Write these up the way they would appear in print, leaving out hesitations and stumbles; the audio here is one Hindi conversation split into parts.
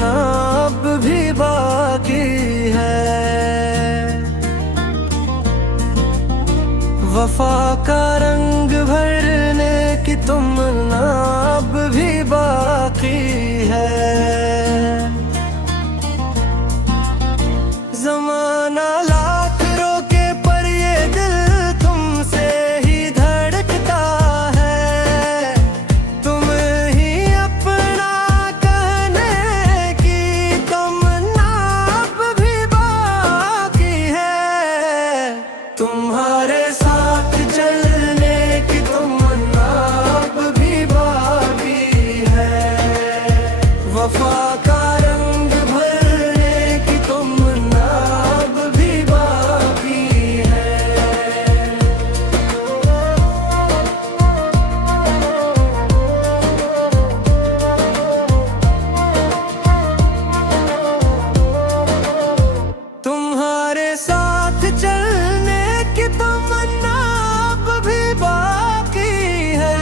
तमन्ना अब भी बाकी है। वफा का रंग भरने की तमन्ना अब भी बाकी है। ज़माना लाख रोके पर ये दिल तुमसे ही धड़कता है। तुम ही अपना कहने की तमन्ना अब भी बाकी है। तुम्हारे साथ चलने की तमन्ना अब भी बाकी है। वफा का रंग भरने की तमन्ना अब भी बाकी है। तुम्हारे साथ चलने की तमन्ना अब भी बाकी है।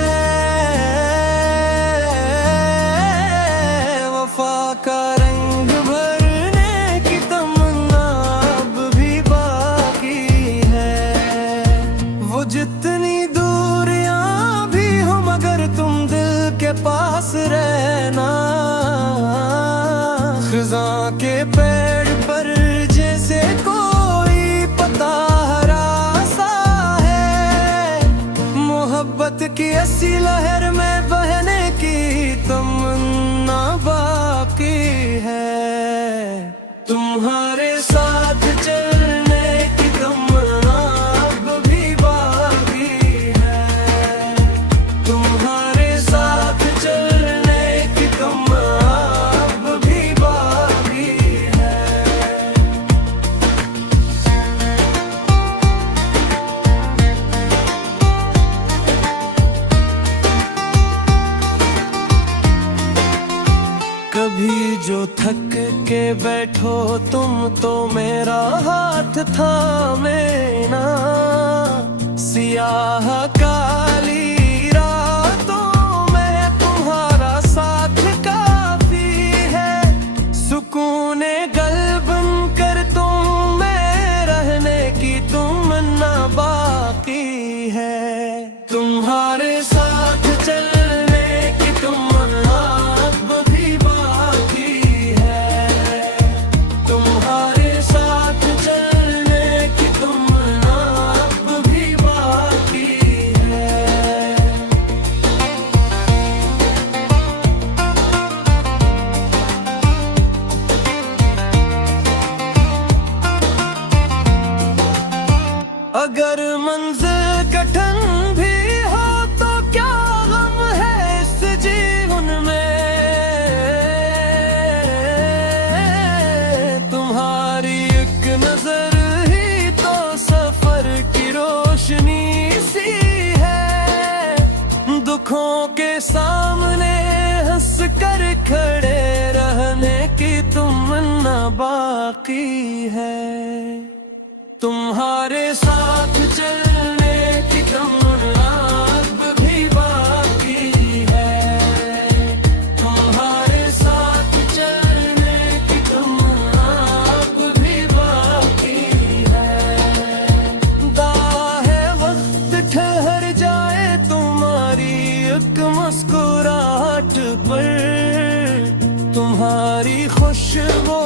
वफा का रंग भरने की तमन्ना अब भी बाकी है। वो जितनी दूरियां भी हो मगर तुम दिल के पास रहना। खिज़ां के पेड़ पर जैसे कोई पता हरा सा है। मोहब्बत की ऐसी लहर में बहने की तमन्ना बाकी है। तुम्हारे साथ चलने की तमन्ना अब भी बाकी है। तुम्हारे साथ चलने की तमन्ना अब भी बाकी है। कभी जो थक के बैठो तुम तो मेरा हाथ थामे ना। सियाह काली रातों में तुम्हारा साथ काफी है। सुकूने गल्ब कर तुम में रहने की तमन्ना बाकी है। तुम्हारे साथ चलने की तमन्ना अब भी बाकी है। तुम्हारे साथ चलने की तमन्ना अब भी बाकी है। अगर मंजिल कठिन भी हो तो क्या गम है इस जीवन में। तुम्हारी एक नजर ही तो सफर की रोशनी सी है। दुखों के सामने हंस कर खड़े रहने की तमन्ना बाकी है। तुम्हारे साथ चलने की तमन्ना अब भी बाकी है। तुम्हारे साथ चलने की तमन्ना अब भी बाकी है। दाहे वक्त ठहर जाए तुम्हारी एक मुस्कुराहट पर। तुम्हारी खुशबू